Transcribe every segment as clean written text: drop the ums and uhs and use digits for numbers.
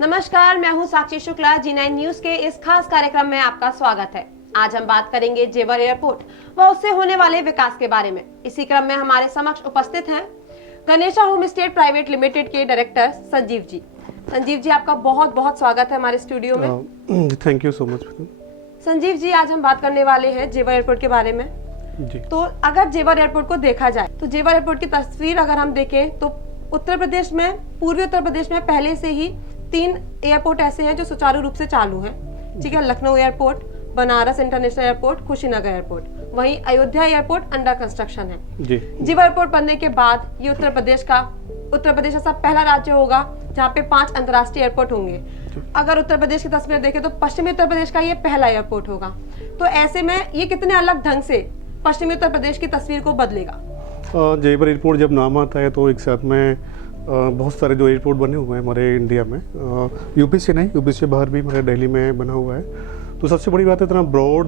नमस्कार, मैं हूं साक्षी शुक्ला। जी9 न्यूज के इस खास कार्यक्रम में आपका स्वागत है। आज हम बात करेंगे जेवर एयरपोर्ट व उससे होने वाले विकास के बारे में। इसी क्रम में हमारे समक्ष उपस्थित हैं Ganesha home state private limited के डायरेक्टर संजीव जी। संजीव जी, आपका बहुत बहुत स्वागत है हमारे स्टूडियो में। Thank you so much. Sanjeev ji, आज हम बात करने वाले हैं जेवर एयरपोर्ट के बारे में। जी। तो अगर जेवर एयरपोर्ट को देखा जाए तो जेवर एयरपोर्ट की तस्वीर अगर हम देखें तो उत्तर प्रदेश में, पूर्वी उत्तर प्रदेश में पहले से ही 3 एयरपोर्ट ऐसे हैं जो सुचारू रूप से चालू हैं। ठीक है, Lucknow airport, Banaras international airport, Kushinagar airport, वहीं अयोध्या एयरपोर्ट अंडर कंस्ट्रक्शन है। जी। जेवर एयरपोर्ट बनने के बाद ये उत्तर प्रदेश ऐसा पहला राज्य होगा जहाँ पे 5 अंतर्राष्ट्रीय एयरपोर्ट होंगे। अगर उत्तर प्रदेश की तस्वीर देखें तो पश्चिमी उत्तर प्रदेश का ये पहला एयरपोर्ट होगा। तो ऐसे में ये कितने अलग ढंग से पश्चिमी उत्तर प्रदेश की तस्वीर को बदलेगा? जेवर एयरपोर्ट जब नाम आता है तो एक साथ में बहुत सारे जो एयरपोर्ट बने हुए हैं हमारे इंडिया में, यूपी से नहीं, यूपी से बाहर भी हमारे दिल्ली में बना हुआ है। तो सबसे बड़ी बात है इतना ब्रॉड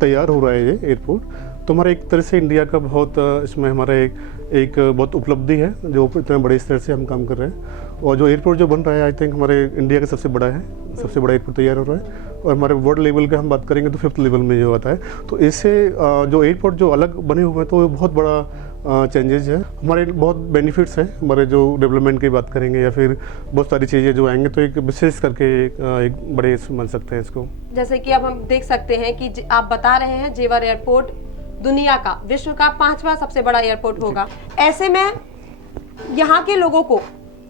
तैयार हो रहा है ये एयरपोर्ट, तो हमारा एक तरह से इंडिया का बहुत इसमें हमारा एक बहुत उपलब्धि है जो इतने बड़े स्तर से हम काम कर रहे हैं। और जो एयरपोर्ट जो बन रहा है आई थिंक हमारे इंडिया का सबसे बड़ा है, सबसे बड़ा एयरपोर्ट तैयार हो रहा है। और हमारे वर्ल्ड लेवल का हम बात करेंगे तो 5th लेवल में जो आता है। तो इससे जो एयरपोर्ट जो अलग बने हुए हैं तो बहुत बड़ा चेंजेस है, हमारे बहुत बेनिफिट्स हैं। हमारे जो डेवलपमेंट की बात करेंगे या फिर बहुत सारी चीज़ें जो आएंगे तो एक विशेष करके एक बड़े मान सकते हैं इसको। जैसे कि अब हम देख सकते हैं कि आप बता रहे हैं जेवर एयरपोर्ट दुनिया का, विश्व का 5वां सबसे बड़ा एयरपोर्ट होगा। ऐसे में यहाँ के लोगों को,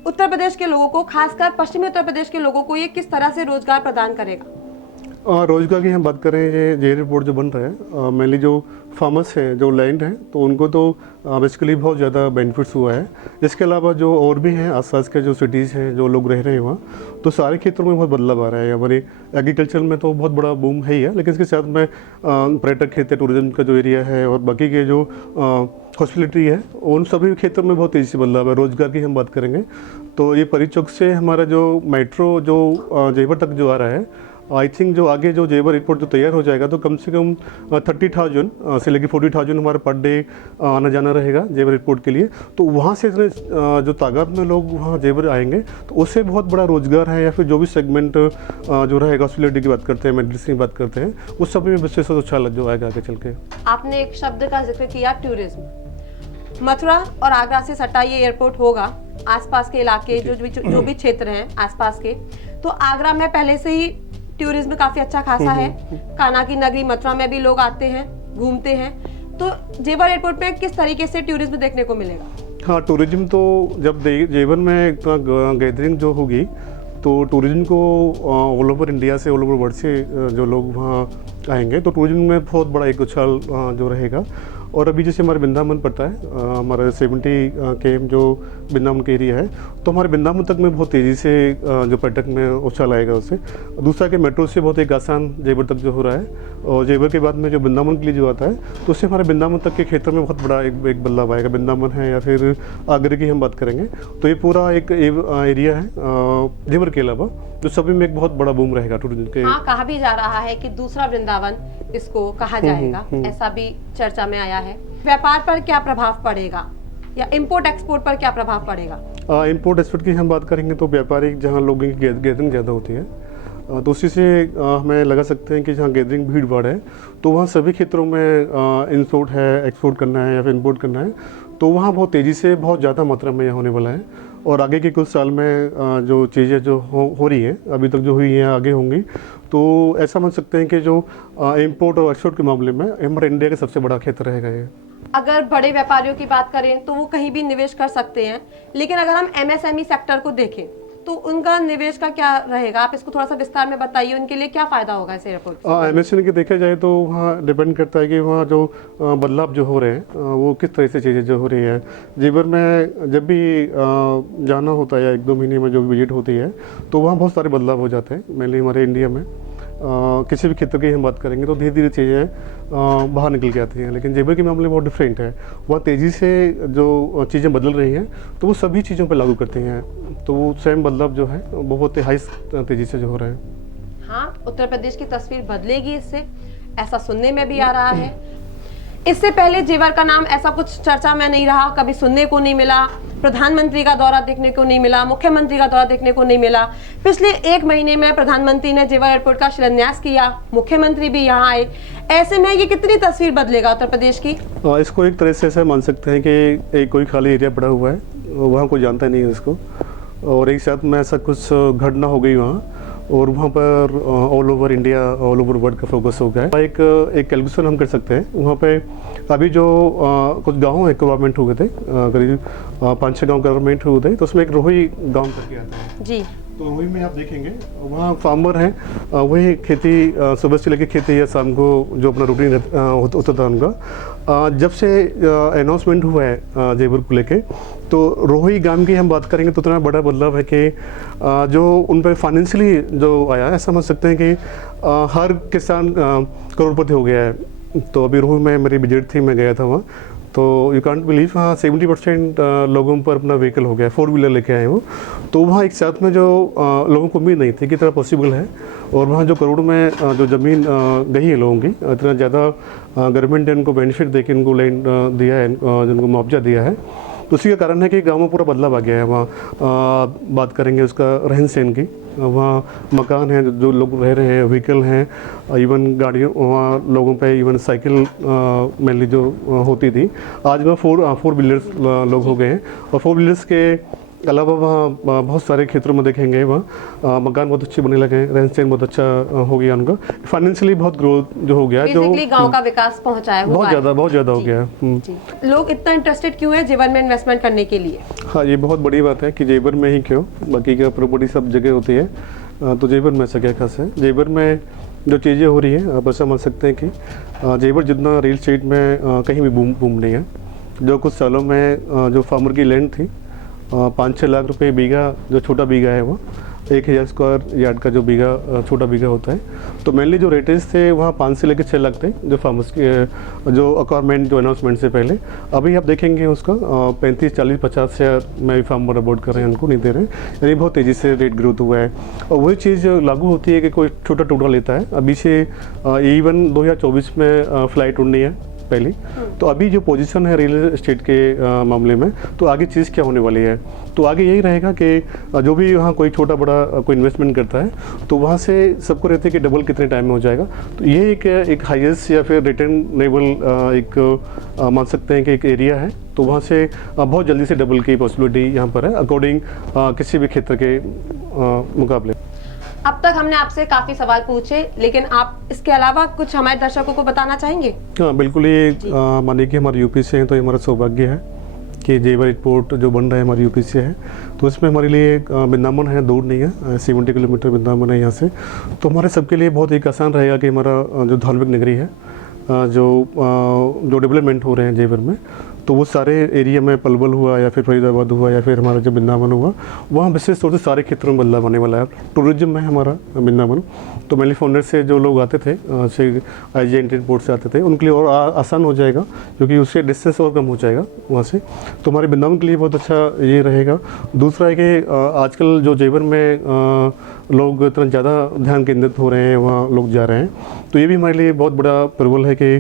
उत्तर प्रदेश के लोगों को, खासकर पश्चिमी उत्तर प्रदेश के लोगों को ये किस तरह से रोजगार प्रदान करेगा? रोजगार की हम बात करें, ये एयरपोर्ट जो बन रहा है मेनली जो फार्मर्स हैं, जो लैंड हैं, तो उनको तो बेसिकली बहुत ज़्यादा बेनिफिट्स हुआ है। इसके अलावा जो और भी हैं आसपास के जो सिटीज़ हैं, जो लोग रह रहे हैं वहाँ, तो सारे क्षेत्रों में बहुत बदलाव आ रहा है। हमारे एग्रीकल्चर में तो बहुत बड़ा बूम है ही है, लेकिन इसके साथ में पर्यटक क्षेत्र, टूरिज्म का जो एरिया है और बाकी के जो हॉस्पिटलिटी है, उन सभी क्षेत्रों में बहुत तेज़ी से बदलाव है। रोजगार की हम बात करेंगे तो ये परी चौक से हमारा जो मेट्रो जो जेवर तक जो आ रहा है, आई थिंक जो आगे जो जेवर एयरपोर्ट जो तैयार हो जाएगा तो कम से कम 30,000 से लेकर 40,000 हमारा पर डे आना जाना रहेगा जेवर एयरपोर्ट के लिए। तो वहाँ से इतने जो तादाद में लोग वहाँ जेवर आएंगे तो उससे बहुत बड़ा रोजगार है, या फिर जो भी सेगमेंट जो रहेगा, हॉस्पिटलिटी की बात करते हैं, मेडिसिन की बात करते हैं, उस सब में विशेष उछाल जो आएगा आगे चल के। आपने एक शब्द का जिक्र किया, टूरिज्म। मथुरा और आगरा से सटा ये एयरपोर्ट होगा। आसपास के इलाके जो भी क्षेत्र हैं आसपास के, तो आगरा में पहले से ही टूरिज्म काफी अच्छा खासा है। कान्हा की नगरी मथुरा में भी लोग आते हैं, घूमते हैं। तो जेवर एयरपोर्ट पे किस तरीके से टूरिज्म देखने को मिलेगा? हाँ, टूरिज्म तो जब जेवर में इतना गैदरिंग जो होगी तो टूरिज्म को ऑल ओवर इंडिया से, ऑल ओवर वर्ल्ड से जो लोग वहाँ आएंगे तो टूरिज्म में बहुत बड़ा एक उछाल जो रहेगा। और अभी जैसे हमारे वृंदावन पड़ता है, हमारा 70 km जो वृंदावन का एरिया है, तो हमारे वृंदावन तक में बहुत तेज़ी से जो पर्यटक में उछाल आएगा उससे। दूसरा कि मेट्रो से बहुत एक आसान जेवर तक जो हो रहा है, और जेवर के बाद में जो वृंदावन के लिए जो आता है तो उससे हमारे वृंदावन तक के क्षेत्र में बहुत बड़ा एक बदलाव आएगा। वृंदावन है या फिर आगरे की हम बात करेंगे तो ये पूरा एक एरिया है जेवर के अलावा जो सभी में एक बहुत बड़ा बूम रहेगा टूरिज्म के। हाँ, कहा भी जा रहा है कि दूसरा वृंदावन इसको कहा जाएगा, ऐसा भी चर्चा में आया है। व्यापार पर क्या प्रभाव पड़ेगा या इंपोर्ट एक्सपोर्ट पर क्या प्रभाव पड़ेगा? इंपोर्ट एक्सपोर्ट की हम बात करेंगे तो व्यापारिक जहाँ लोगों की गैदरिंग ज़्यादा होती है तो उसी से हमें लगा सकते हैं कि जहाँ गैदरिंग भीड़ भाड़ है तो वहाँ सभी क्षेत्रों में इंपोर्ट है, एक्सपोर्ट करना है या फिर इंपोर्ट करना है, तो वहाँ बहुत तेज़ी से बहुत ज़्यादा मात्रा में यह होने वाला है। और आगे के कुछ साल में जो चीज़ें जो हो रही हैं, अभी तक जो हुई हैं, आगे होंगी, तो ऐसा मान सकते हैं कि जो इंपोर्ट और एक्सपोर्ट के मामले में हमारे इंडिया का सबसे बड़ा क्षेत्र रहेगा ये। अगर बड़े व्यापारियों की बात करें तो वो कहीं भी निवेश कर सकते हैं, लेकिन अगर हम एमएसएमई सेक्टर को देखें तो उनका निवेश का क्या रहेगा? आप इसको थोड़ा सा विस्तार में बताइए, उनके लिए क्या फायदा होगा इस एयरपोर्ट से? एमएसएमई की देखा जाए तो वहाँ डिपेंड करता है कि वहाँ जो बदलाव जो हो रहे हैं वो किस तरह से चीज़ें जो हो रही है। जेवर में जब भी जाना होता है या 1-2 महीने में जो विजिट होती है तो वहाँ बहुत सारे बदलाव हो जाते हैं। मेनली हमारे इंडिया में किसी भी क्षेत्र की हम बात करेंगे तो धीरे धीरे चीज़ें बाहर निकल के आती हैं, लेकिन जेवर के मामले में बहुत डिफरेंट है। वहाँ तेज़ी से जो चीज़ें बदल रही हैं तो वो सभी चीज़ों पर लागू करती हैं, तो वो सेम बदलाव जो है वो बहुत हाई तेज़ी से जो हो रहा है। हाँ, उत्तर प्रदेश की तस्वीर बदलेगी इससे, ऐसा सुनने में भी आ रहा है। इससे पहले जेवर का नाम ऐसा कुछ चर्चा में नहीं रहा, कभी सुनने को नहीं मिला, प्रधानमंत्री का दौरा देखने को नहीं मिला, मुख्यमंत्री का दौरा देखने को नहीं मिला। पिछले 1 महीने में प्रधानमंत्री ने जेवर एयरपोर्ट का शिलान्यास किया, मुख्यमंत्री भी यहाँ आए। ऐसे में ये कितनी तस्वीर बदलेगा उत्तर प्रदेश की? इसको एक तरह से ऐसा मान सकते हैं कि एक कोई खाली एरिया पड़ा हुआ है, वहाँ कोई जानता नहीं है इसको, और एक साथ में ऐसा कुछ घटना हो गई वहाँ, और वहाँ पर all over India, all over world का फोकस हो गया है। एक कैलकुलेशन हम कर सकते हैं। वहाँ पे अभी जो कुछ गांव है गवर्नमेंट हुए थे, करीब 5-6 गांव गवर्नमेंट हुए थे, तो उसमें एक रोही गांव करके आता है जी। तो वही में आप देखेंगे वहाँ फार्मर हैं, वही खेती सुबह से लेकर खेती या शाम को जो अपना रूटीन होता था उनका। जब से अनाउंसमेंट हुआ है जयपुर को लेके, तो रोही गांव की हम बात करेंगे तो इतना बड़ा बदलाव है कि जो उन पर फाइनेंशियली जो आया है, समझ सकते हैं कि हर किसान करोड़पति हो गया है। तो अभी रोही में मेरी विजिट थी, मैं गया था वहाँ, तो यू कांट बिलीव, हाँ 70% लोगों पर अपना व्हीकल हो गया, 4 व्हीलर लेके आए वो। तो वहाँ एक साथ में जो लोगों को उम्मीद नहीं थी कि इतना पॉसिबल है, और वहाँ जो करोड़ में जो ज़मीन गई है लोगों की, इतना ज़्यादा गवर्नमेंट ने उनको बेनिफिट दे के उनको लैंड दिया है, जिनको मुआवजा दिया है। तो उसी का कारण है कि गाँव में पूरा बदलाव आ गया है। वहाँ बात करेंगे उसका रहन सहन की, वहाँ मकान है, जो लोग रह रहे हैं, व्हीकल हैं, इवन गाड़ियों, वहाँ लोगों पे इवन साइकिल मेनली जो होती थी, आज वहाँ 4 व्हीलर्स लोग हो गए हैं। और 4 व्हीलर्स के अलावा वहाँ बहुत सारे क्षेत्रों में देखेंगे, वहाँ मकान बहुत अच्छे बनने लगे हैं, रहन सहन बहुत अच्छा हो गया उनका, फाइनेंशियली बहुत ग्रोथ जो हो गया, जो गांव का विकास पहुंचा है, बहुत ज़्यादा हो गया है। लोग इतना इंटरेस्टेड क्यों है जेवर में इन्वेस्टमेंट करने के लिए? हाँ, ये बहुत बड़ी बात है कि जेवर में ही क्यों, बाकी का प्रॉपर्टी सब जगह होती है, तो जेवर में ऐसा क्या खास है। जेवर में जो चीज़ें हो रही हैं, आप ऐसा मान सकते हैं कि जेवर जितना रियल एस्टेट में कहीं भी बूम नहीं है। जो कुछ सालों में जो फार्मर की लैंड थी, 5-6 लाख रुपए बीघा, जो छोटा बीघा है वो 1000 स्क्वायर यार्ड का जो बीघा छोटा बीघा होता है, तो मेनली जो रेटेज थे वहाँ 5 से लेकर 6 लाख थे, जो फार्मर्स के जो अक्वायरमेंट जो अनाउंसमेंट से पहले। अभी आप देखेंगे उसका 35, 40, 50 हज़ार में भी फार्मर अबॉर्ड कर रहे हैं, उनको नहीं दे रहे हैं, यानी बहुत तेज़ी से रेट ग्रोथ हुआ है। और वही चीज़ लागू होती है कि कोई छोटा टुकड़ा लेता है। अभी से इवन 2024 में फ्लाइट उड़नी है पहली, तो अभी जो पोजीशन है रियल एस्टेट के मामले में, तो आगे चीज़ क्या होने वाली है, तो आगे यही रहेगा कि जो भी वहाँ कोई छोटा बड़ा कोई इन्वेस्टमेंट करता है, तो वहाँ से सबको रहते हैं कि डबल कितने टाइम में हो जाएगा। तो ये एक हाईएस्ट या फिर रिटर्नेबल एक मान सकते हैं कि एक एरिया है, तो वहाँ से बहुत जल्दी से डबल की पॉसिबिलिटी यहाँ पर है, अकॉर्डिंग किसी भी क्षेत्र के मुकाबले। अब तक हमने आपसे काफी सवाल पूछे, लेकिन आप इसके अलावा कुछ हमारे दर्शकों को बताना चाहेंगे? हाँ बिल्कुल, ये मानिए कि हमारे यूपी से हैं, तो ये हमारा सौभाग्य है कि जेवर एयरपोर्ट जो बन रहा है हमारे यूपी से है, तो इसमें हमारे लिए वृंदावन है, दूर नहीं है, 70 किलोमीटर वृंदावन है यहाँ से। तो हमारे सबके लिए बहुत एक आसान रहेगा कि हमारा जो धार्मिक नगरी है, जो डेवलपमेंट हो रहे हैं जेवर में, तो वो सारे एरिया में पलवल हुआ या फिर फरीदाबाद हुआ या फिर हमारा जो वृंदावन हुआ, वहाँ विशेष तौर से सारे क्षेत्रों में बदलाव आने वाला है। टूरिज्म में हमारा वृंदावन, तो मेनली फॉरेनर से जो लोग आते थे, IGI एयरपोर्ट से आते थे, उनके लिए और आसान हो जाएगा, क्योंकि उससे डिस्टेंस और कम हो जाएगा वहाँ से, तो हमारे वृंदावन के लिए बहुत अच्छा ये रहेगा। दूसरा है कि आजकल जो जेवर में लोग इतना ज़्यादा ध्यान केंद्रित हो रहे हैं, वहाँ लोग जा रहे हैं, तो ये भी हमारे लिए बहुत बड़ा प्रबल है कि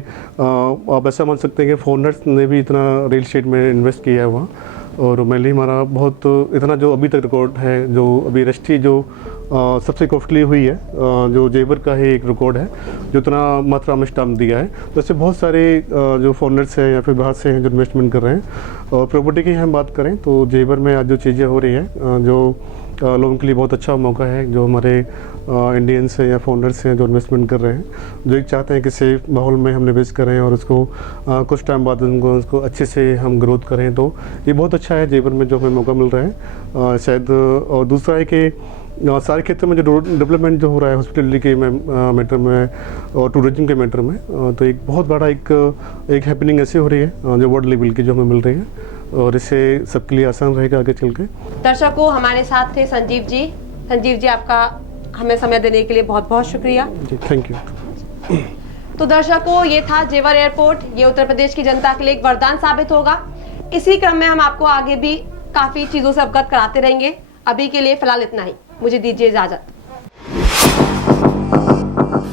आप ऐसा मान सकते हैं कि फॉरेनर्स ने भी इतना रियल एस्टेट में इन्वेस्ट किया है वहाँ। और मेनली हमारा बहुत इतना जो अभी तक रिकॉर्ड है, जो अभी रजिस्ट्री जो सबसे कॉस्टली हुई है, जो जेवर का ही एक रिकॉर्ड है, जो इतना मात्रा में स्टाम्प दिया है, तो इससे बहुत सारे जो फॉरेनर्स हैं या फिर बाहर से हैं जो इन्वेस्टमेंट कर रहे हैं। और प्रॉपर्टी की हम बात करें तो जेवर में आज जो चीज़ें हो रही है, जो लोगों के लिए बहुत अच्छा मौका है, जो हमारे इंडियंस हैं या फॉरेनर्स हैं जो इन्वेस्टमेंट कर रहे हैं, जो एक चाहते हैं कि सेफ माहौल में हम निवेश करें और उसको कुछ टाइम बाद उसको अच्छे से हम ग्रोथ करें, तो ये बहुत अच्छा है जेवर में जो हमें मौका मिल रहा है शायद। और दूसरा है कि सारे क्षेत्र में जो डेवलपमेंट जो हो रहा है हॉस्पिटलिटी के मैटर में और टूरिज्म के मैटर में, तो एक बहुत बड़ा एक हैपनिंग ऐसी हो रही है जो वर्ल्ड लेवल की जो हमें मिल रही है, और इससे सबके लिए आसान रहेगा आगे चल के। दर्शकों, हमारे साथ थे संजीव जी। संजीव जी, आपका हमें समय देने के लिए बहुत बहुत शुक्रिया जी, थैंक यू। तो दर्शकों, ये था जेवर एयरपोर्ट। ये उत्तर प्रदेश की जनता के लिए एक वरदान साबित होगा। इसी क्रम में हम आपको आगे भी काफी चीजों से अवगत कराते रहेंगे। अभी के लिए फिलहाल इतना ही, मुझे दीजिए इजाजत।